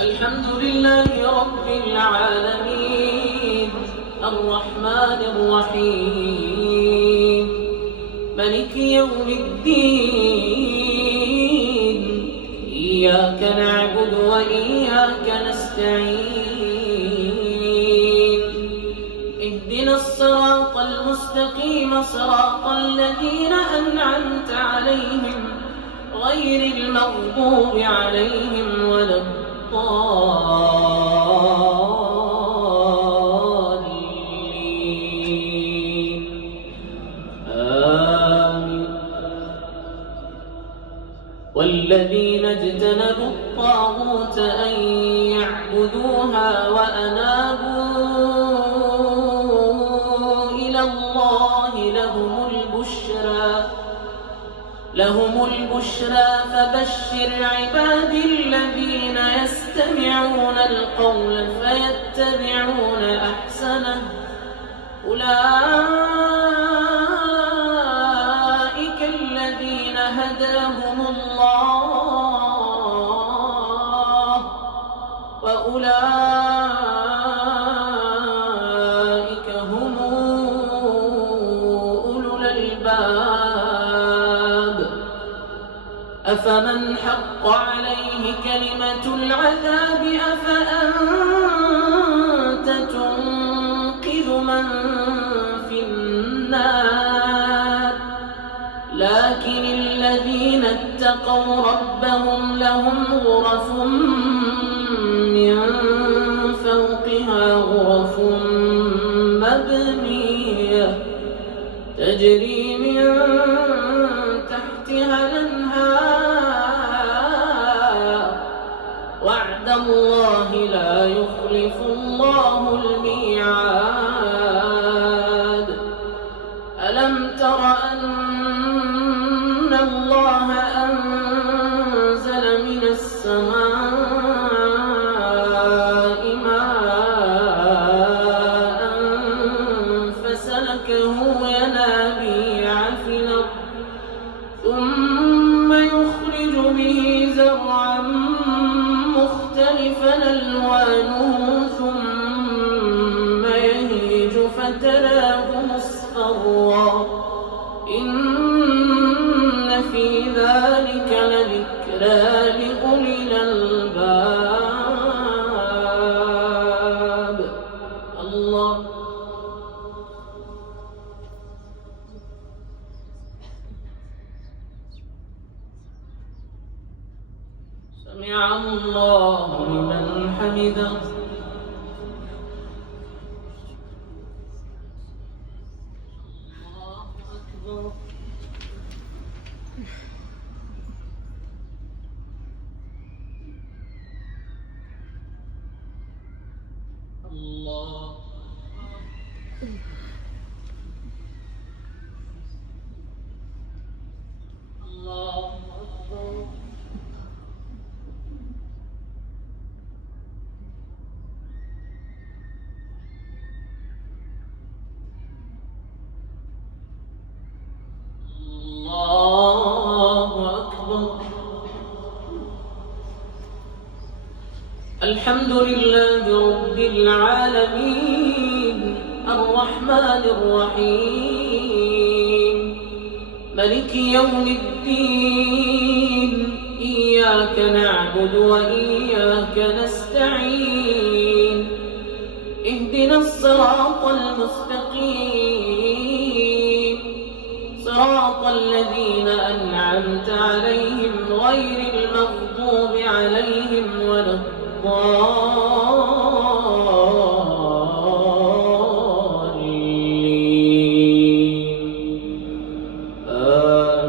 الحمد لله رب العالمين الرحمن الرحيم ملك يوم الدين إياك نعبد وإياك نستعين اهدنا الصراط المستقيم صراط الذين أنعمت عليهم غير المغضوب عليهم ولا الضالين آمين. والذين اجتنبوا الطاغوت أن يعبدوها وأنابوا إلى الله لهم البشرى فبشر عبادي الذين يستمعون القول فيتبعون أحسنه أولئك الذين هداهم الله وأولئك هم أولو الألباب. أفمن حق عليه كلمة العذاب أفأنت تنقذ من في النار. لكن الذين اتقوا ربهم لهم غرف من فوقها غرف مبنية تجري من تحتها الأنهار وعد الله لا يخلف الله الميعاد. ألم تر أن الله أنزل من السماء ماء فسلكه ينابيع في الأرض ثم يخرج به زرعا مختلفا ألوانه ثم يهيج فتراه مصفرا إن في ذلك لذكرى لأولي الألباب. الله سمع الله لمن حمده. الله أكبر. الله الله أكبر. الله أكبر. الحمد لله رب العالمين الرحمن الرحيم ملك يوم الدين إياك نعبد وإياك نستعين اهدنا الصراط المستقيم صراط الذين أنعمت عليهم غير المغضوب عليهم ولا الضالين آمين.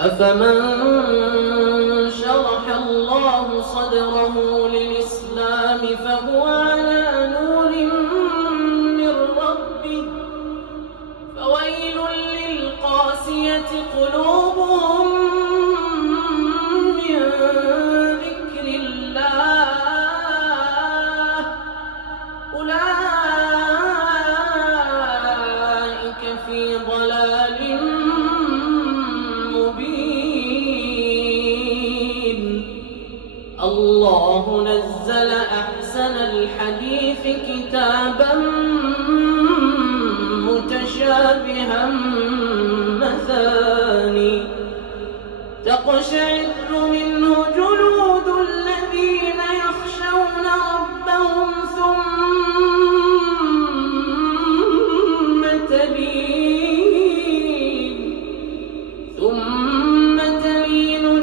أفمن شرح الله صدره للإسلام فهو على نور من ربه فويل للقاسية قلوبهم من ذكر الله أولئك في ضلال مبين. الله نزل أحسن الحديث كتابا متشابها مثاني تقشعر منه جلود الذين يخشون ربهم ثم تلين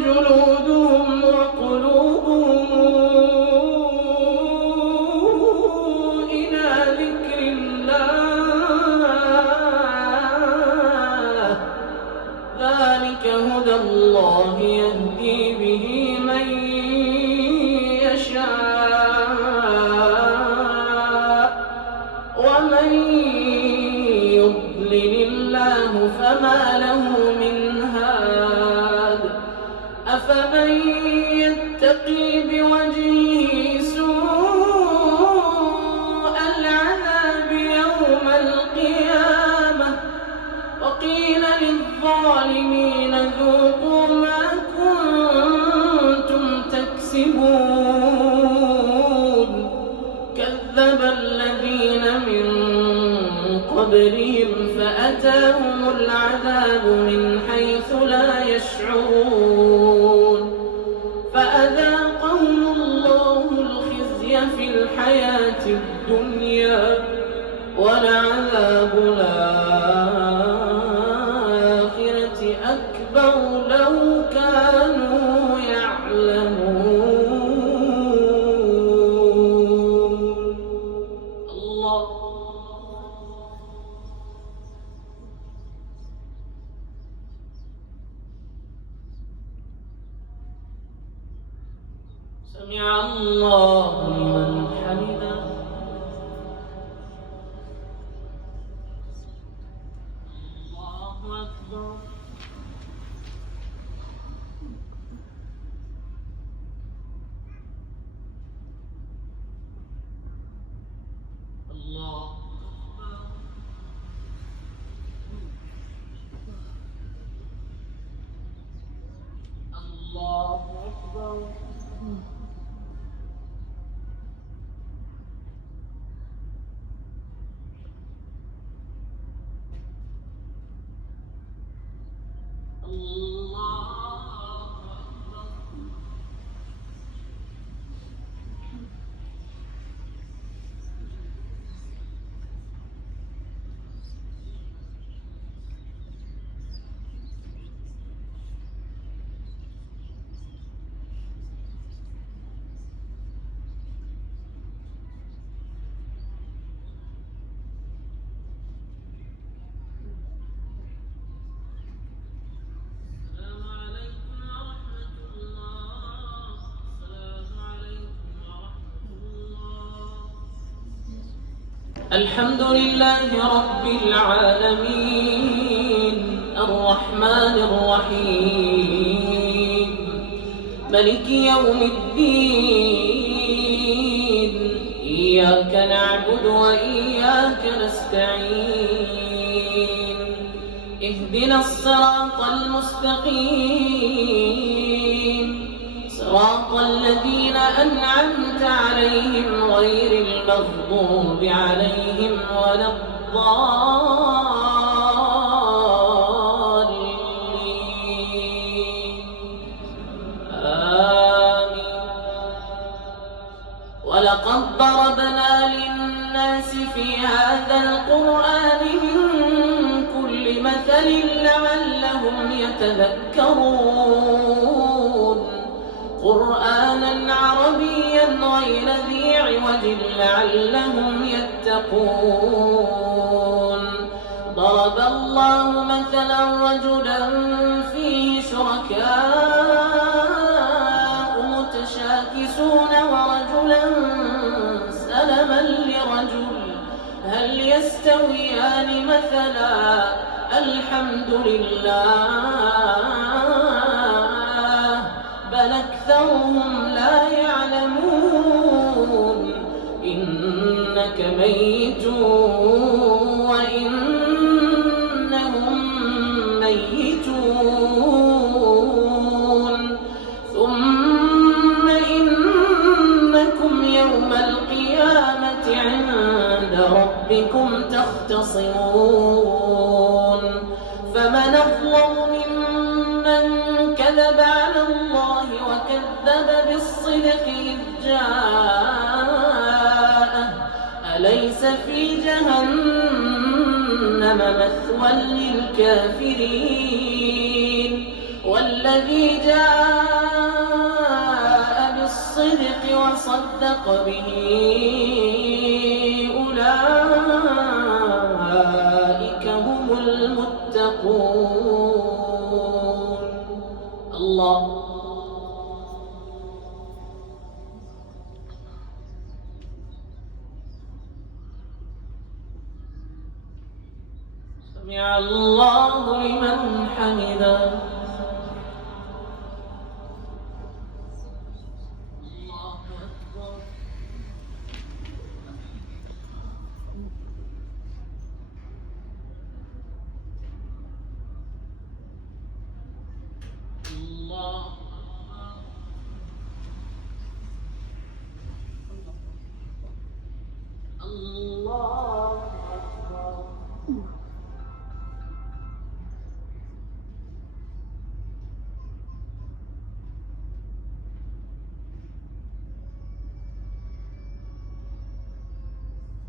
جلودهم وقلوبهم إلى ذكر الله ذلك هدى الله يهدي به من يشاء ومن يضلل الله فما له من هاد أفمن يتقي بوجهه سوء العذاب يوم القيامة وقيل للظالمين ذوقوا ما كنتم تكسبون كذب الذين من قبلهم فأتاهم العذاب من حيث لا يشعرون فأذاقهم الله الخزي في الحياة الدنيا ولعذاب الآخرة أكبر لو كانوا يعلمون. الله سمع الله لمن حمده. الله أكبر. الله أكبر. الله أكبر. الحمد لله رب العالمين الرحمن الرحيم ملك يوم الدين إياك نعبد وإياك نستعين اهدنا الصراط المستقيم صراط الذين أنعمت عليهم غير المغضوب عليهم ولا الضالين آمين. ولقد ضربنا للناس في هذا القرآن من كل مثل لعلهم يتذكرون قرآنا عربيا غير ذي عوج لعلهم يتقون. ضرب الله مثلا رجلا فيه شركاء متشاكسون ورجلا سلما لرجل هل يستويان مثلا الحمد لله بل أكثرهم لا يعلمون إنك ميت وإنهم ميتون ثم إن يوم القيامة عند ربكم تختصمون فمن أظلم ممن كذب على الله وكذب بالصدق إذ جاءه أليس في جهنم مثوى للكافرين والذي جاء بالصدق وصدق به أولئك هم المتقون. الله سمع الله لمن حمده.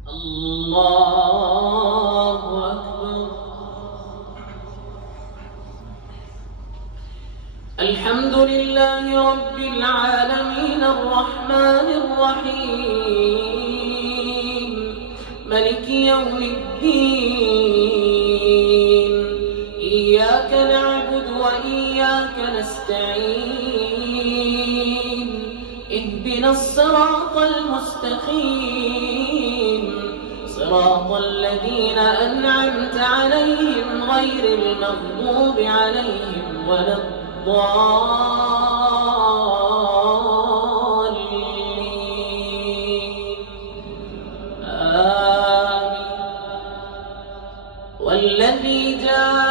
الله أكبر. الحمد لله رب العالمين الرحمن الرحيم ملك يوم الدين إياك نعبد وإياك نستعين اهدنا الصراط المستقيم صراط الذين أنعمت عليهم غير المغضوب عليهم ولا الضالين آمين. والذي جاء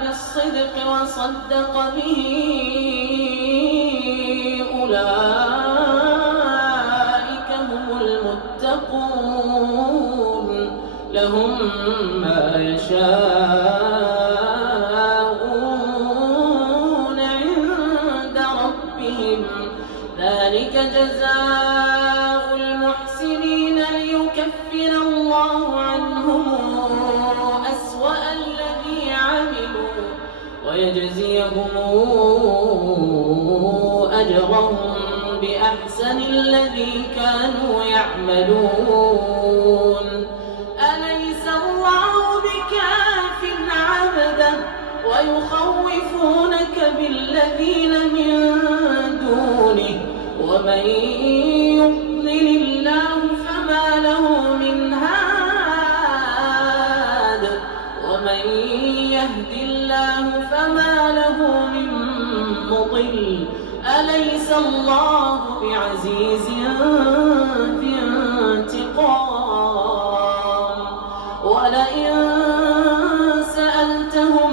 بالصدق وصدق به أولئك هم المتقون لهم ما يشاءون عند ربهم ذلك جزاء المحسنين ليكفر الله عنهم أسوأ الذي عملوا ويجزيهم أجرهم بأحسن الذي كانوا يعملون. أليس الله بكاف عبده ويخوفونك بالذين من دونه ومن يضلل الله فما له من هاد ومن يهد الله فما له من مضل. أليس الله بعزيز ذي انتقام ولئن سألتهم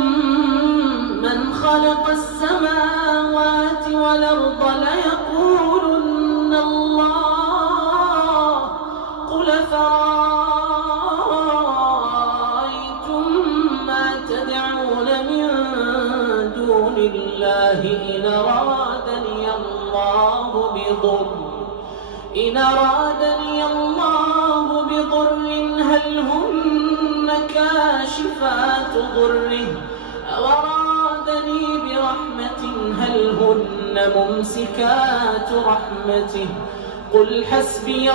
من خلق السماوات والأرض ليقولن الله قل فرأيتم ما تدعون من دون الله إن أرادني الله بضر هل هن كاشفات ضره أو أرادني برحمة هل هن ممسكات رحمته قل حسبي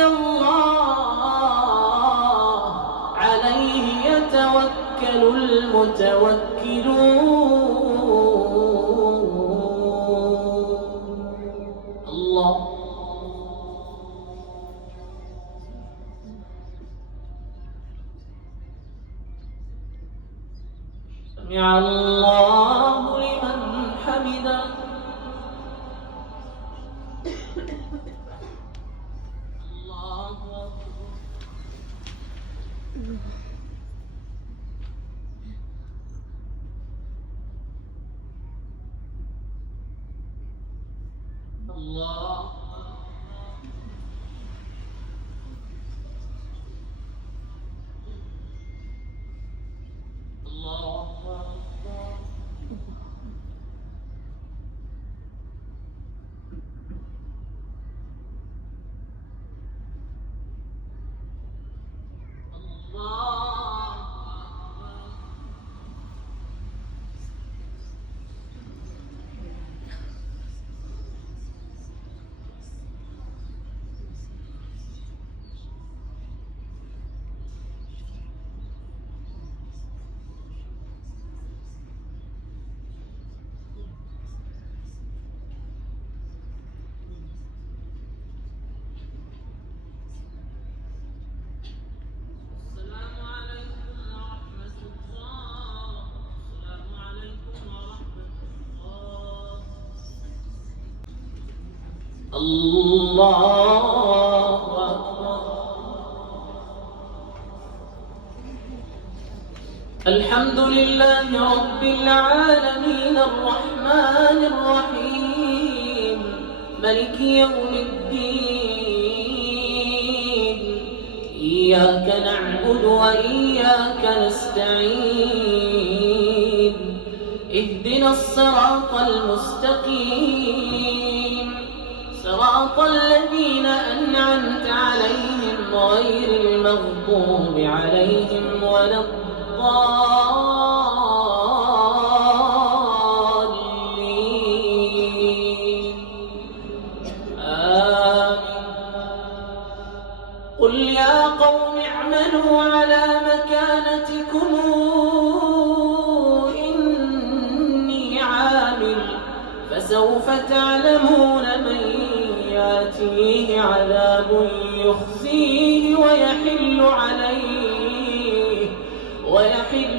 الله عليه يتوكل المتوكلون. الله سمع الله لمن حمده. الله أكبر. الله أكبر. الحمد لله رب العالمين الرحمن الرحيم مالك يوم الدين إياك نعبد وإياك نستعين اهدنا الصراط المستقيم صراط الذين أنعمت عليهم غير المغضوب عليهم ولا الضالين آمين. قل يا قوم اعملوا على مكانتكم إني عامل فسوف تعلمون من يأتيه عذاب يخزيه ويحل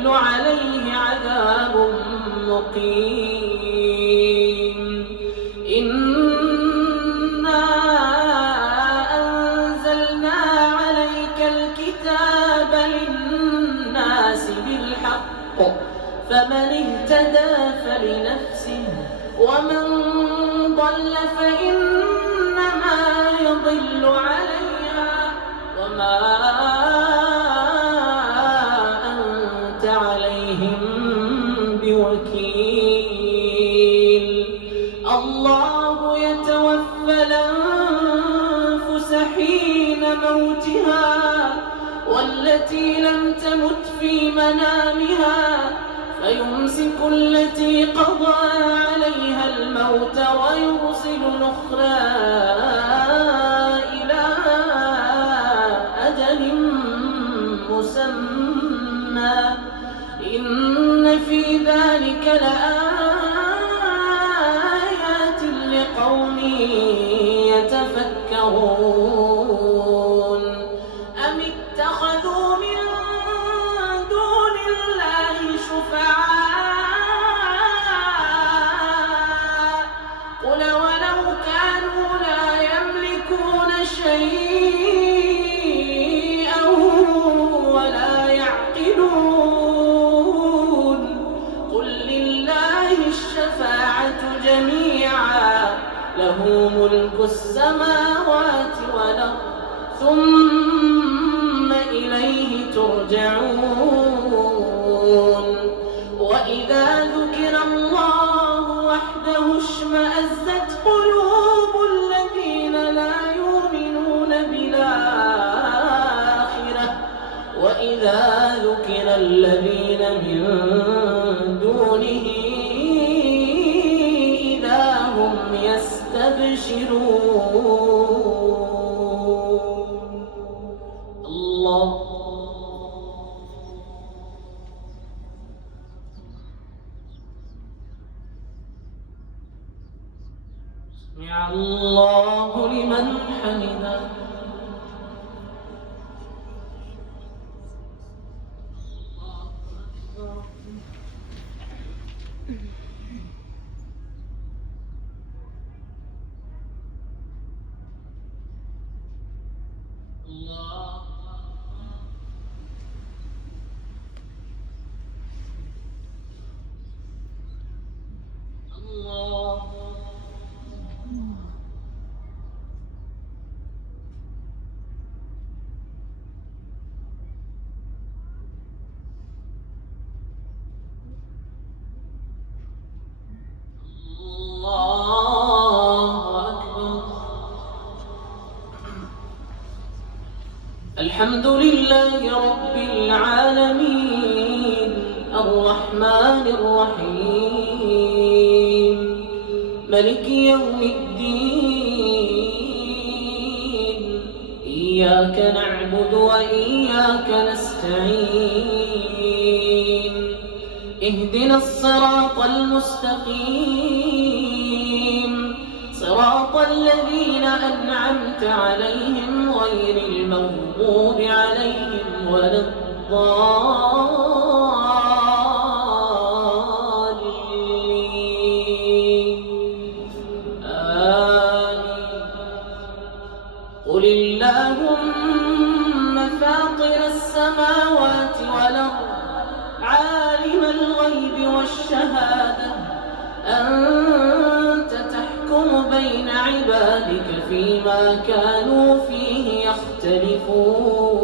عليه عذاب مقيم. إنا أنزلنا عليك الكتاب للناس بالحق فمن اهتدى فلنفسه ومن ضل فإنما يضل عليها وما أنت عليهم بوكيل. الله يتوفى الأنفس حين موتها والتي لم تمت في منامها فيمسك التي قضى عليها الموت ويرسل الأخرى إلى أجل مسمى إن في ذلك لآيات لقوم يتفكرون. أم اتخذوا من دون الله شفعاء قل ولو كانوا لا يملكون شيئا ولا يعقلون قل لله الشفاعة جميعا له ملك السماوات والأرض ثم إليه ترجعون. وإذا ذكر الله وحده اشمأزت قلوب الذين لا يؤمنون بالآخرة وإذا ذكر الذين من دونه إذا هم يستبشرون. الله سمع الله لمن حمده. الحمد لله رب العالمين الرحمن الرحيم مالك يوم الدين إياك نعبد وإياك نستعين اهدنا الصراط المستقيم صراط الذين أنعمت عليهم غير المغضوب عليهم ولا الضالين آمين. الشهادة أنت تحكم بين عبادك فيما كانوا فيه يختلفون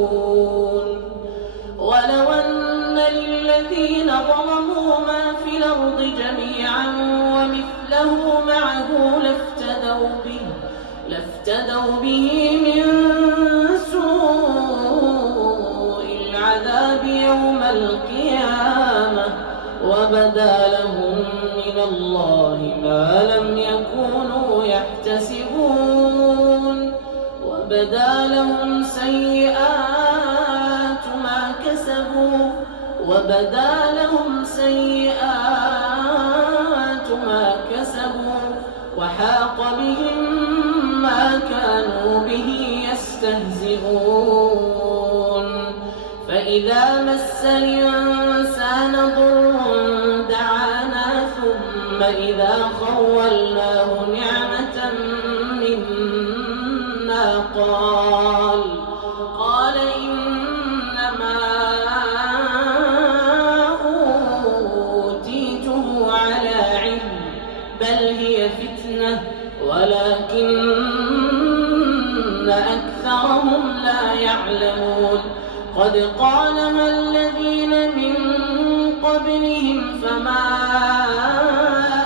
ولو أن للذين ظلموا ما في الأرض جميعا ومثله معه لافتدوا به من سوء العذاب يوم القيامة وبدا لهم من الله ما لم يكونوا يحتسبون وبدا لهم سيئات ما كسبوا وحاق بهم ما كانوا به يستهزئون فإذا مس الإنسان ضر دعانا ثم إذا خولناه نعمة منا قال إنما أوتيته على علم بل هي فتنة ولكن أكثرهم لا يعلمون قد قالها الذين من قبلهم فما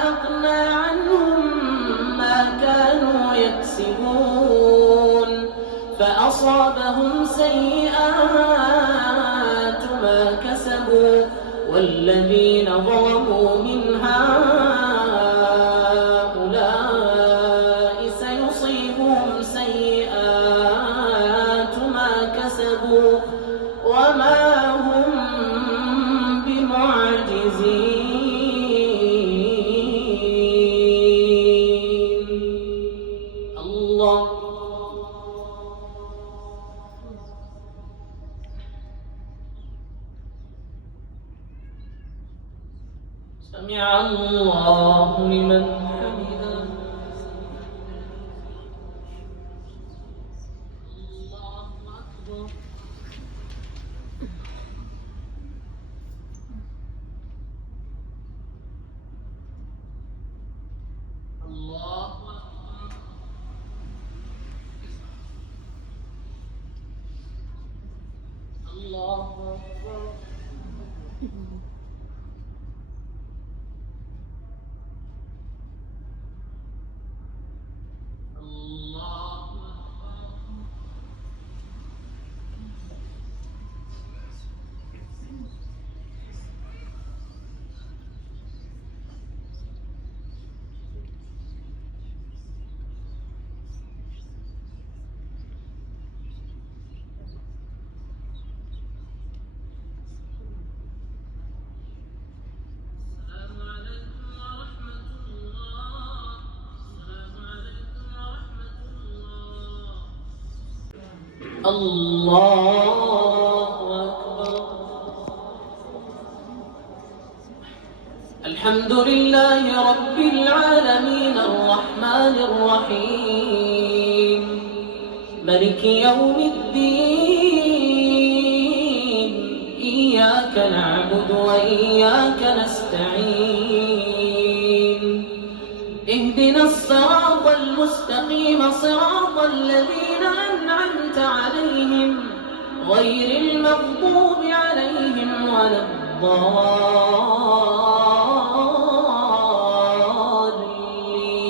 أغنى عنهم ما كانوا يكسبون فأصابهم سيئات ما كسبوا والذين ظلموا من هؤلاء سيصيبهم سيئات ما كسبوا وما هم بمعجزين الله سمع الله لمن حمده الله أكبر الله أكبر الله أكبر الله أكبر الحمد لله رب العالمين الرحمن الرحيم مالك يوم الدين إياك نعبد وإياك نستعين اهدنا الصراط المستقيم صراط الذين أنعمت عليهم غير المغضوب عليهم ولا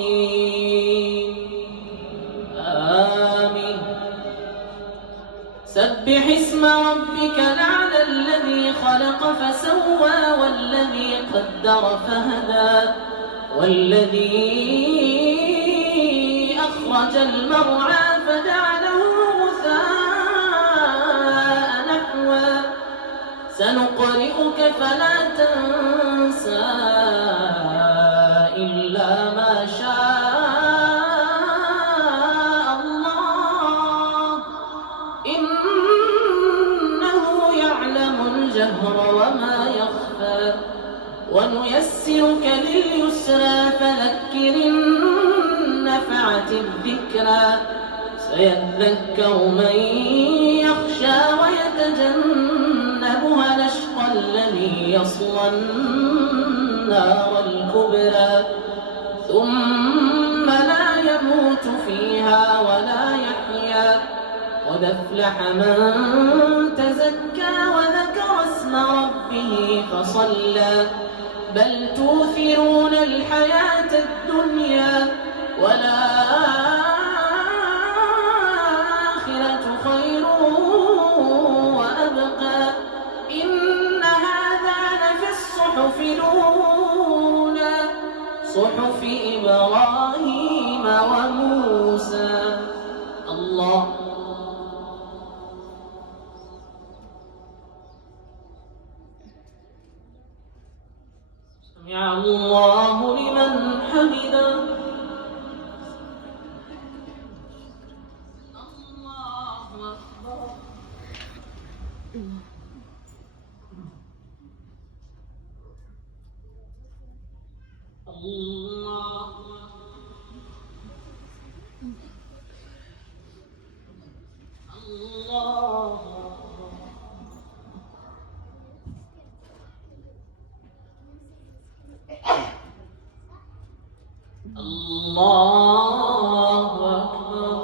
الضالين آمين سبح اسم ربك الأعلى الذي خلق فسوى والذي قدر فهدى والذي أخرج المرعى فجعله غثاء نحوا سنقرئك فلا تنسى إلا ما شاء الله إنه يعلم الجهر وما يخفى ونيسرك لليسرى فذكر إن نفعت الذكرى سيذكر من يخشى ويتجنبها الأشقى الذي يصلى النار الكبرى ثم لا يموت فيها ولا يحيا قد أفلح من تزكى وذكر اسم ربه فصلى بل توثرون الحياة الدنيا والآخرة خير وأبقى إن هذا لفي الصحف الأولى صحف إبراهيم وموسى. الله سمع الله لمن حمده. الله أكبر. الله الله الله أكبر.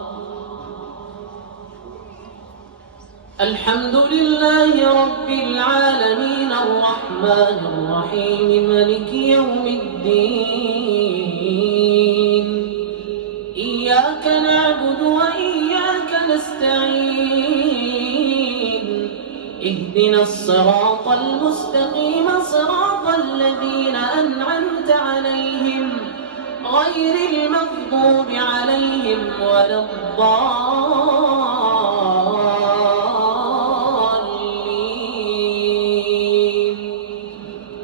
الحمد لله رب العالمين الرحمن الرحيم مالك يوم الدين إياك نعبد وإياك نستعين اهدنا الصراط المستقيم صراط الذين أنعمت عليهم غير المغضوب عليهم ولا الضالين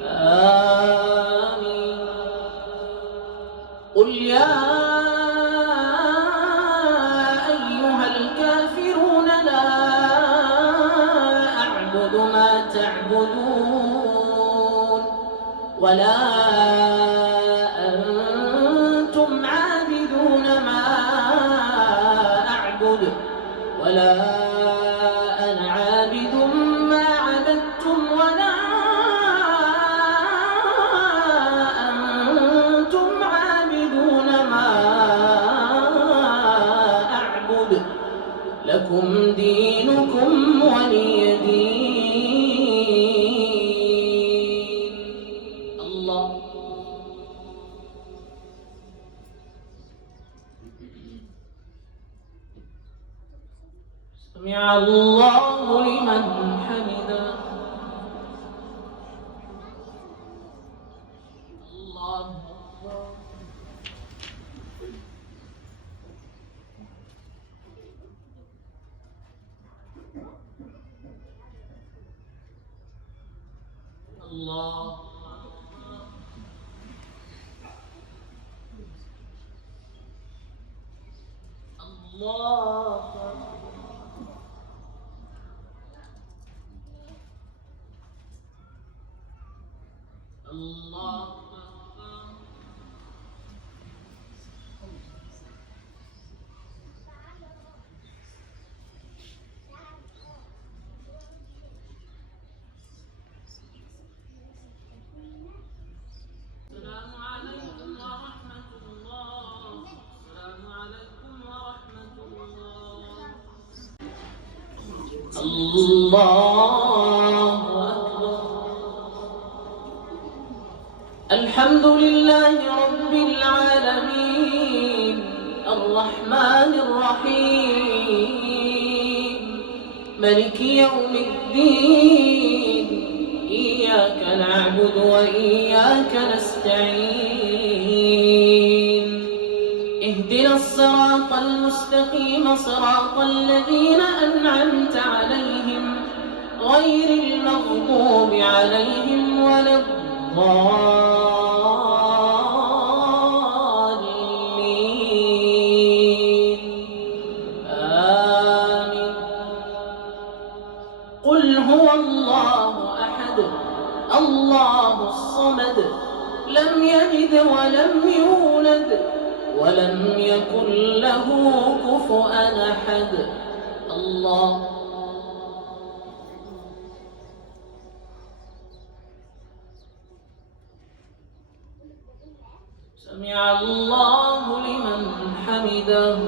آمين. قل يا أيها الكافرون لا أعبد ما تعبدون ولا ولا أنا عابد ما عبدتم ولا أنتم عابدون ما أعبد لكم دينكم ولي دين. الله سمع الله لمن حمده. الله أكبر. الله الله الله السلام عليكم ورحمة الله. السلام عليكم ورحمة الله. الله أكبر. الحمد لله رب العالمين الرحمن الرحيم مالك يوم الدين إياك نعبد وإياك نستعين اهدنا الصراط المستقيم صراط الذين أنعمت عليهم غير المغضوب عليهم ولا الضالين آمين. قل هو الله أحد الله الصمد لم يلد ولم يولد ولم يكن له كفؤا أحد. الله سمع الله لمن حمده.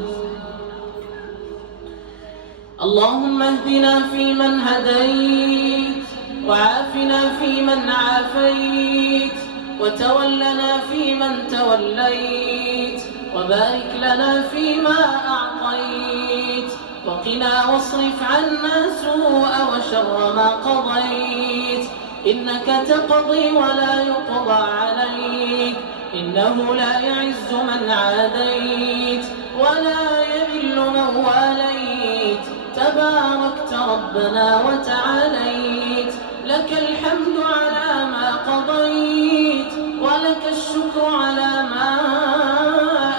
اللهم اهدنا فيمن هديت، وعافنا فيمن عافيت، وتولنا فيمن توليت، وبارك لنا فيما أعطيت، وقنا واصرف عنا سوء وشر ما قضيت، إنك تقضي ولا يقضى عليك، إنه لا يعز من عاديت ولا يذل من واليت، تباركت ربنا وتعاليت، لك الحمد على ما قضيت، ولك الشكر على ما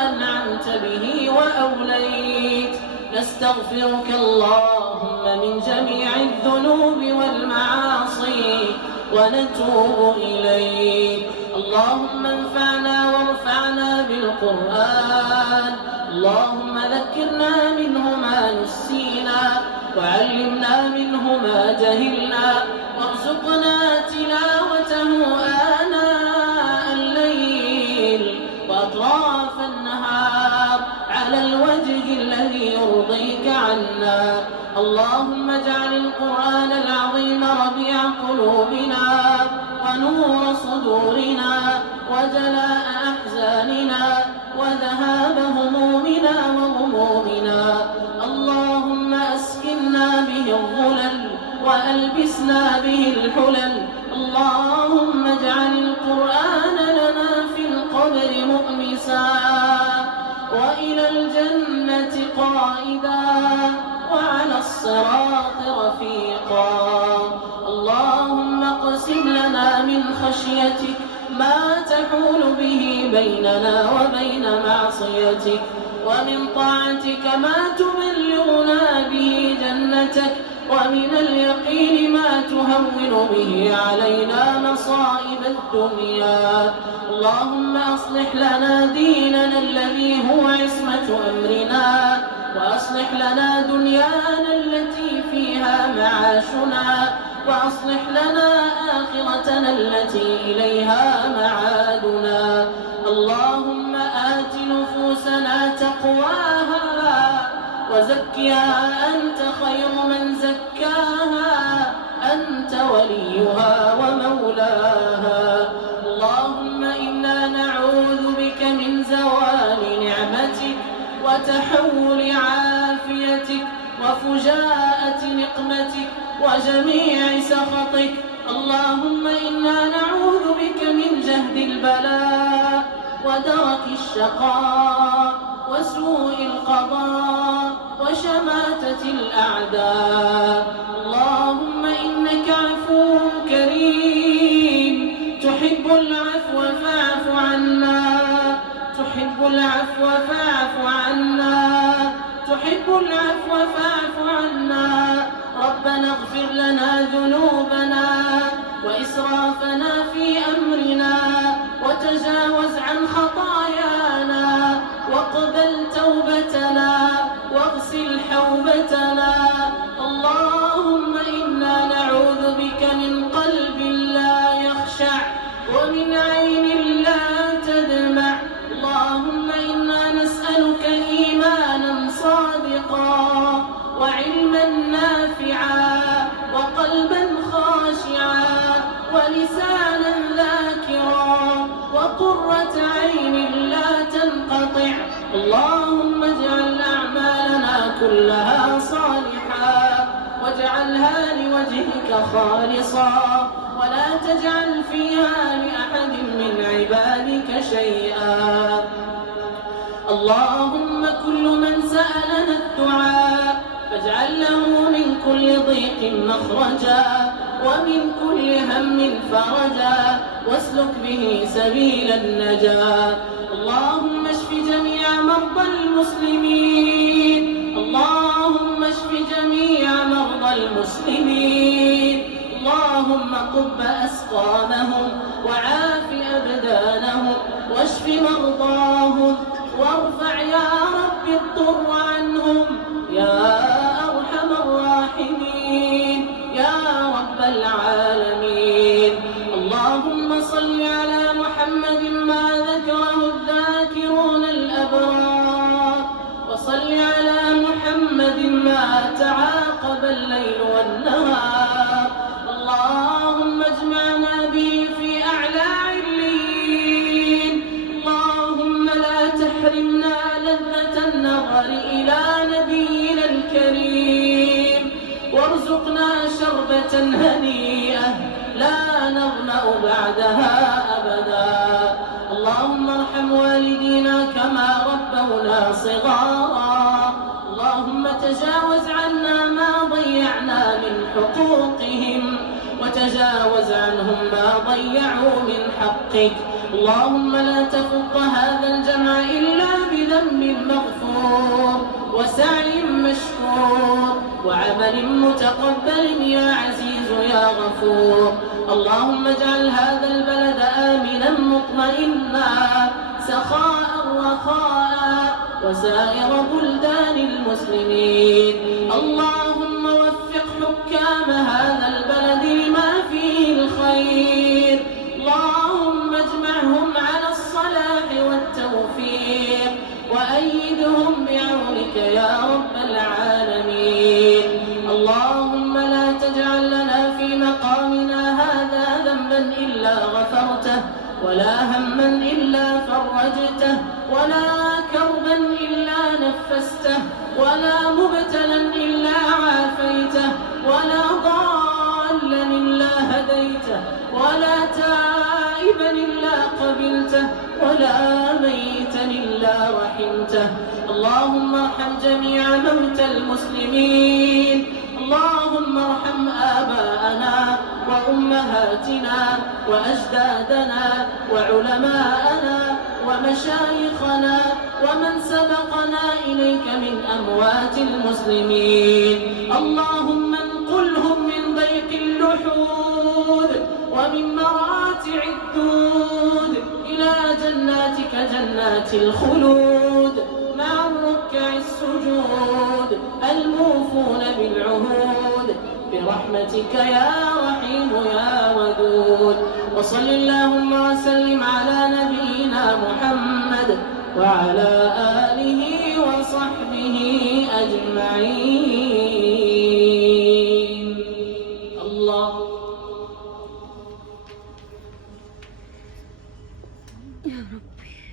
أنعمت به وأوليت. نستغفرك اللهم من جميع الذنوب والمعاصي ونتوب إليك. اللهم انفعنا وارفعنا بالقرآن، اللهم ذكرنا منه ما نسينا، وعلمنا منه ما جهلنا، وارزقنا تلاوته آناء الليل وأطراف النهار على الوجه الذي يرضيك عنا. اللهم اجعل القرآن العظيم ربيع قلوبنا ونور صدورنا وجلاء أحزاننا وذهاب همومنا وغمومنا. اللهم أسكننا به الظلل وألبسنا به الحلل. اللهم اجعل القرآن لنا في القبر مؤنسا، وإلى الجنة قائدا، وعلى الصراط رفيقا. اللهم اقسم لنا من خشيتك ما تحول به بيننا وبين معصيتك، ومن طاعتك ما تبلغنا به جنتك، ومن اليقين ما تهون به علينا مصائب الدنيا. اللهم أصلح لنا ديننا الذي هو عصمة أمرنا، وأصلح لنا دنيانا التي فيها معاشنا، وأصلح لنا آخرتنا التي إليها معادنا. اللهم آت نفوسنا تقواها وزكها أنت خير من زكاها، أنت وليها ومولاها. اللهم إنا نعوذ بك من زوال نعمتك وتحول عافيتك وفجاءة نقمتك وجميع سخطك. اللهم إنا نعوذ بك من جهد البلاء ودرك الشقاء وسوء القضاء وشماتة الأعداء. اللهم إنك عفو كريم تحب العفو فاعف عنا، تحب العفو فاعف عنا، تحب العفو فاعف عنا. ربنا اغفر لنا ذنوبنا وإسرافنا في أمرنا، وتجاوز عن خطايانا، واقبل توبتنا، واغسل حوبتنا. اللهم إنا نعوذ بك من قلب لا يخشع ومن عين لا تدمع. اللهم إنا نسألك إيمانا صادقا وعلما نافعا وقلبا خاشعا ولسانا ذاكرا وقرة عين لا تنقطع. اللهم اجعل أعمالنا كلها صالحا، واجعلها لوجهك خالصا، ولا تجعل فيها لأحد من عبادك شيئا. اللهم كل من سألنا الدعاء فاجعل له من كل ضيق مخرجا ومن كل هم فرجا، واسلك به سبيل النجاة. اللهم اشف جميع مرضى المسلمين، اللهم اشف جميع مرضى المسلمين. اللهم قب أسقامهم وعاف أبدانهم واشف مرضاهم، وارفع يا رب الضر عنهم يا أرحم الراحمين يا رب العالمين. اللهم صل على محمد ما ذكره الذاكرون ما تعاقب الليل والنهار. اللهم اجمعنا به في أعلى عليين. اللهم لا تحرمنا لذة النظر إلى نبينا الكريم، وارزقنا شربة هنيئة لا نظمأ بعدها أبدا. اللهم ارحم والدينا كما ربونا صغارا. اللهم تجاوز عنا ما ضيعنا من حقوقهم، وتجاوز عنهم ما ضيعوا من حقك. اللهم لا تفض هذا الجمع إلا بذنب مغفور وسعي مشكور وعمل متقبل يا عزيز يا غفور. اللهم اجعل هذا البلد آمنا مطمئنا سخاء رخاء وسائر بلدان المسلمين. اللهم وفق حكام هذا البلد لما فيه الخير. اللهم اجمعهم على الصلاح والتوفيق وأيدهم بعونك يا رب العالمين. اللهم لا تجعل لنا في مقامنا هذا ذنبا إلا غفرته، ولا هما إلا فرجته، ولا كربا إلا نفسته، ولا مبتلا إلا عافيته، ولا ضالا إلا هديته، ولا تائبا إلا قبلته، ولا ميتا إلا رحمته. اللهم ارحم جميع موتى المسلمين. اللهم ارحم آباءنا وأمهاتنا وأجدادنا وعلماءنا ومشايخنا ومن سبقنا إليك من أموات المسلمين. اللهم انقلهم من ضيق اللحود ومن مراتع الدود إلى جناتك جنات الخلود مع الركع السجود الموفون بالعهود برحمتك يا رحيم يا ودود. وصل اللهم وسلم على نبينا محمد وعلى آله وصحبه أجمعين. الله يا ربي.